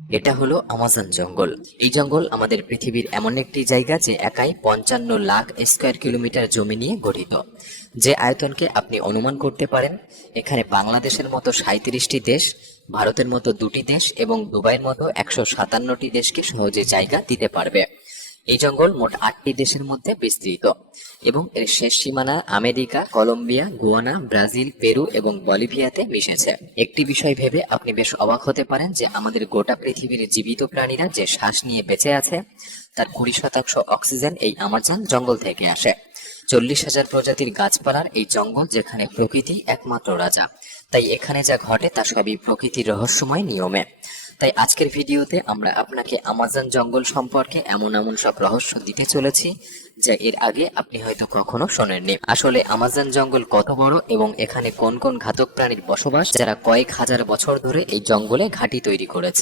এটা হলো আমাজন জঙ্গল। এই জঙ্গল আমাদের পৃথিবীর এমন একটি জায়গা যে একাই 55 লাখ স্কয়ার কিলোমিটার জমি নিয়ে গঠিত। যে আয়তনকে আপনি অনুমান করতে পারেন, এখানে বাংলাদেশের মতো 37টি দেশ, ভারতের মতো 2টি দেশ এবং দুবাইয়ের মতো 157টি দেশকে সহজে জায়গা দিতে পারবে। এই জঙ্গল মোট 8টি দেশের মধ্যে বিস্তৃত এবং এর শেষ সীমানা America, Colombia, Guyana, Brazil, Peru এবং বলিভিয়াতে মিশেছে। একটি বিষয় ভেবে আপনি বেশ অবাক হতে পারেন যে আমাদের গোটা পৃথিবীর জীবিত প্রাণীরা যে শ্বাস নিয়ে বেঁচে আছে তার 20% অক্সিজেন এই আমাজন জঙ্গল থেকে আসে। 40,000 প্রজাতির গাছপালার এই জঙ্গল, যেখানে প্রকৃতি একমাত্র রাজা। তাই এখানে যা ঘটে তা সবই প্রকৃতির রহস্যময় নিয়মে। তাই আজকের ভিডিওতে আমরা আপনাকে আমাজন জঙ্গল সম্পর্কে এমন এমন সব রহস্য দিতে চলেছি যা এর আগে আপনি হয়তো কখনো শোনেননি। আসলে আমাজন জঙ্গল কত বড় এবং এখানে কোন কোন ঘাতক প্রাণীর বসবাস, যারা কয়েক হাজার বছর ধরে এই জঙ্গলে ঘাঁটি তৈরি করেছে।